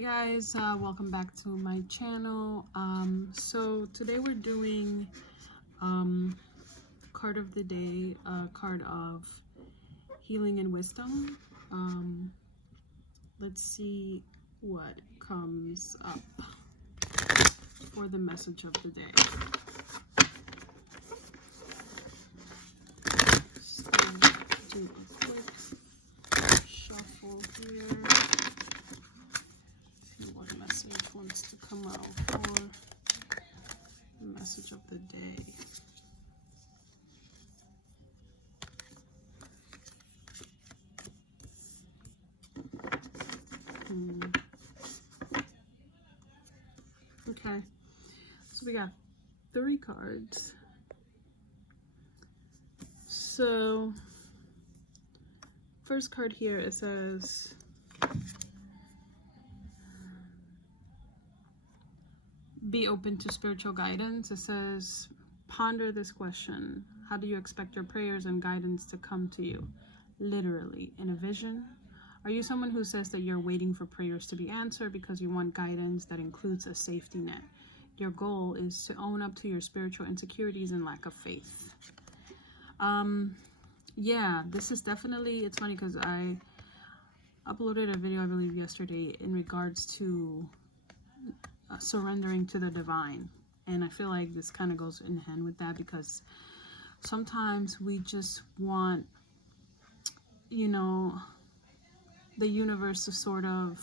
Hey guys, welcome back to my channel. So today we're doing card of the day, card of healing and wisdom. Let's see what comes up for the message of the day. So do a quick shuffle here. What message wants to come out for the message of the day? Okay, so we got 3 cards. So first card here, it says be open to spiritual guidance. It says ponder this question: how do you expect your prayers and guidance to come to you? Literally, in a vision? Are you someone who says that you're waiting for prayers to be answered because you want guidance that includes a safety net? Your goal is to own up to your spiritual insecurities and lack of faith. Yeah, this is definitely, it's funny because I uploaded a video, I believe yesterday, in regards to surrendering to the divine. And I feel like this kind of goes in hand with that, because sometimes we just want, you know, the universe to sort of,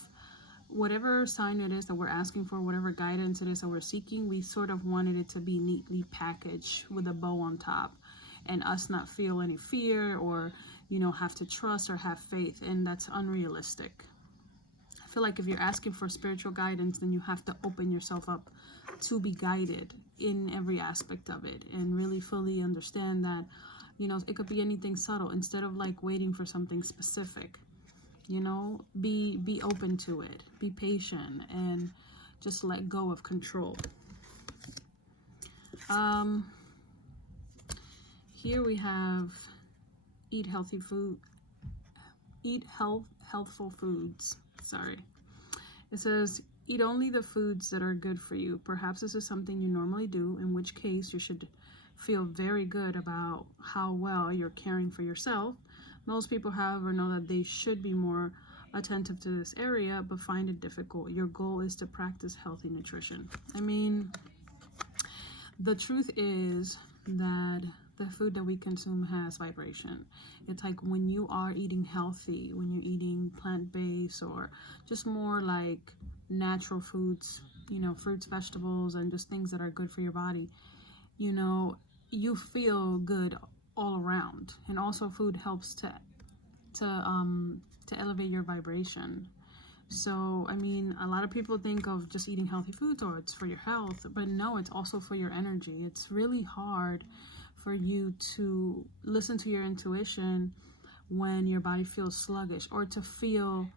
whatever sign it is that we're asking for, whatever guidance it is that we're seeking, we sort of wanted it to be neatly packaged with a bow on top, and us not feel any fear or, you know, have to trust or have faith. And that's unrealistic. I feel like if you're asking for spiritual guidance, then you have to open yourself up to be guided in every aspect of it, and really fully understand that, you know, it could be anything subtle, instead of like waiting for something specific. You know, be open to it, be patient, and just let go of control. Here we have eat healthy food, healthful foods. Sorry. It says eat only the foods that are good for you. Perhaps this is something you normally do, in which case you should feel very good about how well you're caring for yourself. Most people, however, know that they should be more attentive to this area, but find it difficult. Your goal is to practice healthy nutrition. I mean, the truth is that the food that we consume has vibration. It's like when you are eating healthy, when you're eating plant-based or just more like natural foods, you know, fruits, vegetables, and just things that are good for your body, you know, you feel good all around. And also food helps to elevate your vibration. So I mean, a lot of people think of just eating healthy foods, or it's for your health, but no, it's also for your energy. It's really hard for you to listen to your intuition when your body feels sluggish, or to feel,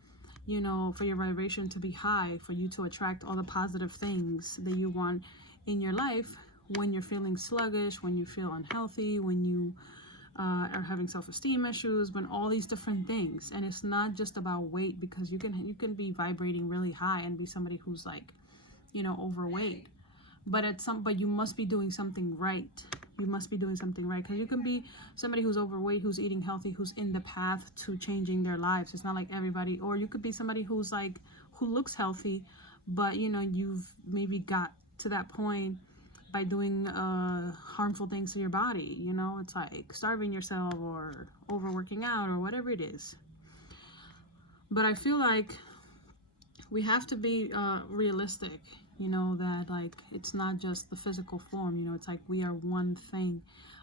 you know, for your vibration to be high, for you to attract all the positive things that you want in your life. When you're feeling sluggish, when you feel unhealthy, when you are having self-esteem issues, when all these different things. And it's not just about weight, because you can be vibrating really high and be somebody who's like, you know, overweight, but you must be doing something right. You must be doing something right, because you can be somebody who's overweight, who's eating healthy, who's in the path to changing their lives. It's not like everybody. Or you could be somebody who's like, who looks healthy, but you know, you've maybe got to that point by doing harmful things to your body. You know, it's like starving yourself or overworking out or whatever it is. But I feel like we have to be realistic, you know, that like it's not just the physical form. You know, it's like we are one thing,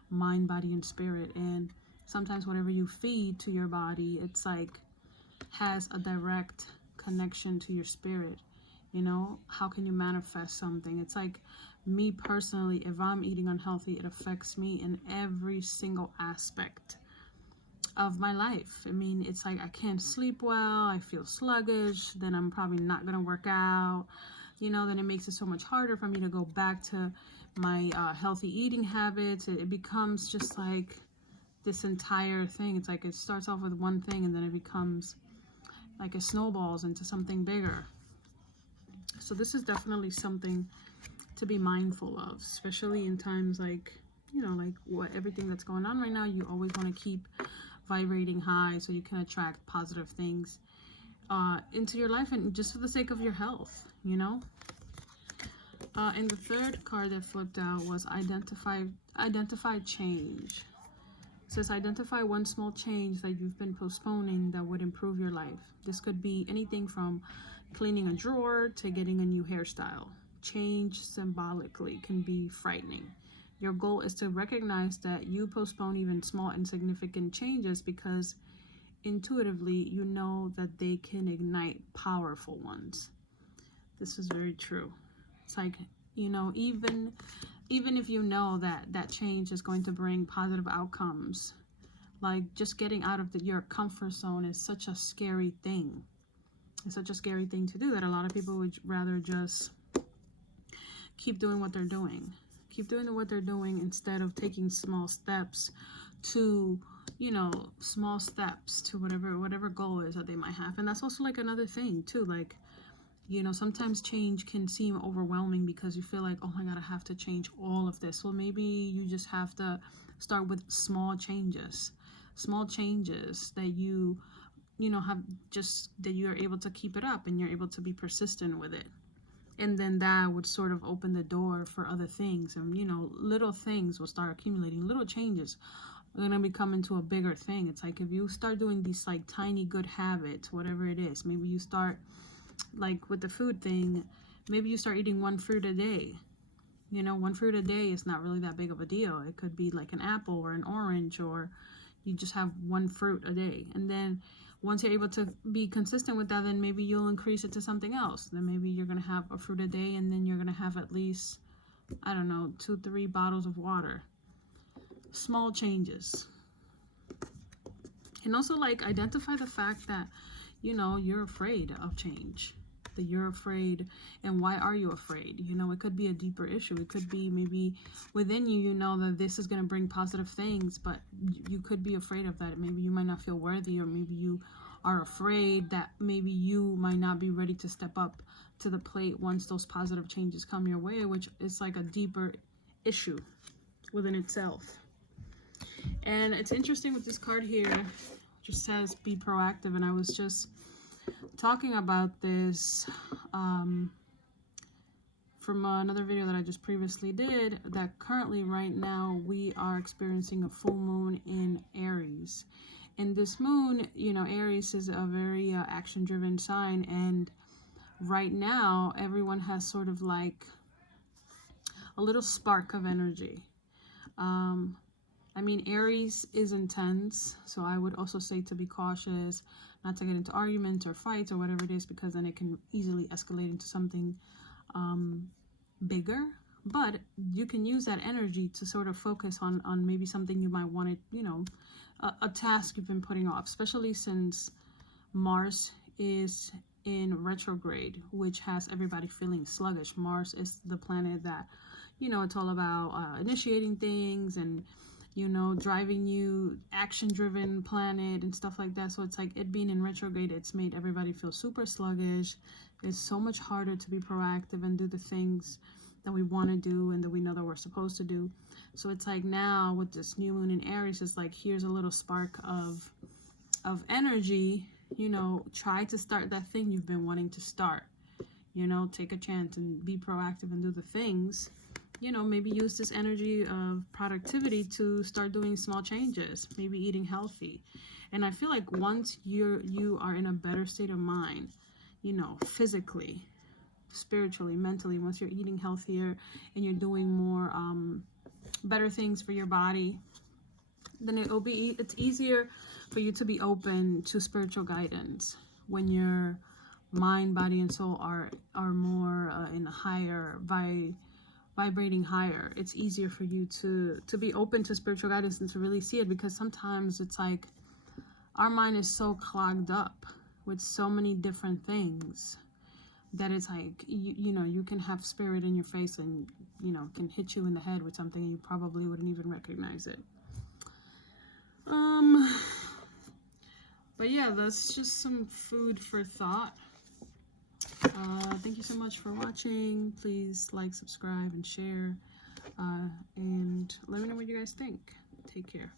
mind, body, and spirit. And sometimes whatever you feed to your body, it's like has a direct connection to your spirit. You know, how can you manifest something? It's like, me personally, if I'm eating unhealthy, it affects me in every single aspect of my life. I mean, it's like I can't sleep well, I feel sluggish, then I'm probably not gonna work out, you know, then it makes it so much harder for me to go back to my healthy eating habits. It becomes just like this entire thing. It's like it starts off with one thing, and then it becomes like it snowballs into something bigger. So this is definitely something to be mindful of, especially in times like, you know, like what everything that's going on right now. You always want to keep vibrating high so you can attract positive things into your life, and just for the sake of your health, you know. And the third card that flipped out was identify change. It says identify one small change that you've been postponing that would improve your life. This could be anything from cleaning a drawer to getting a new hairstyle. Change symbolically can be frightening. Your goal is to recognize that you postpone even small insignificant changes because intuitively you know that they can ignite powerful ones. This is very true. It's like, you know, even if you know that that change is going to bring positive outcomes, like just getting out of your comfort zone is such a scary thing. It's such a scary thing to do that a lot of people would rather just keep doing what they're doing. Keep doing what they're doing instead of taking small steps to, you know, small steps to whatever goal is that they might have. And that's also like another thing too, like, you know, sometimes change can seem overwhelming because you feel like, oh my God, I have to change all of this. Well, maybe you just have to start with small changes that you know, have just that you're able to keep it up and you're able to be persistent with it. And then that would sort of open the door for other things. And, you know, little things will start accumulating. Little changes are going to become into a bigger thing. It's like if you start doing these like tiny good habits, whatever it is, maybe you start like with the food thing, maybe you start eating one fruit a day. You know, one fruit a day is not really that big of a deal. It could be like an apple or an orange, or you just have one fruit a day. And then once you're able to be consistent with that, then maybe you'll increase it to something else. Then maybe you're going to have a fruit a day, and then you're going to have at least, I don't know, 2-3 bottles of water. Small changes. And also, like, identify the fact that, you know, you're afraid of change. That you're afraid, and why are you afraid? You know, it could be a deeper issue. It could be maybe within you, you know that this is going to bring positive things, but you could be afraid of that. Maybe you might not feel worthy, or maybe you are afraid that maybe you might not be ready to step up to the plate once those positive changes come your way, which is like a deeper issue within itself. And it's interesting with this card here, it just says be proactive. And I was just talking about this from another video that I just previously did, that currently right now we are experiencing a full moon in Aries. And this moon, you know, Aries is a very action driven sign, and right now everyone has sort of like a little spark of energy. I mean, Aries is intense, so I would also say to be cautious, not to get into arguments or fights or whatever it is, because then it can easily escalate into something bigger. But you can use that energy to sort of focus on maybe something you might want to, you know, a task you've been putting off, especially since Mars is in retrograde, which has everybody feeling sluggish. Mars is the planet that, you know, it's all about initiating things and, you know, driving you, action-driven planet and stuff like that. So it's like it being in retrograde, it's made everybody feel super sluggish. It's so much harder to be proactive and do the things that we want to do and that we know that we're supposed to do. So it's like now with this new moon in Aries, it's like here's a little spark of energy. You know, try to start that thing you've been wanting to start. You know, take a chance and be proactive and do the things. You know, maybe use this energy of productivity to start doing small changes, maybe eating healthy. And I feel like once you are in a better state of mind, you know, physically, spiritually, mentally, once you're eating healthier and you're doing more better things for your body, then it's easier for you to be open to spiritual guidance when your mind, body, and soul are more in a higher vibrating higher. It's easier for you to be open to spiritual guidance and to really see it, because sometimes it's like our mind is so clogged up with so many different things that it's like you know, you can have spirit in your face and, you know, can hit you in the head with something and you probably wouldn't even recognize it. But yeah, that's just some food for thought. Thank you so much for watching. Please like, subscribe, and share. And let me know what you guys think. Take care.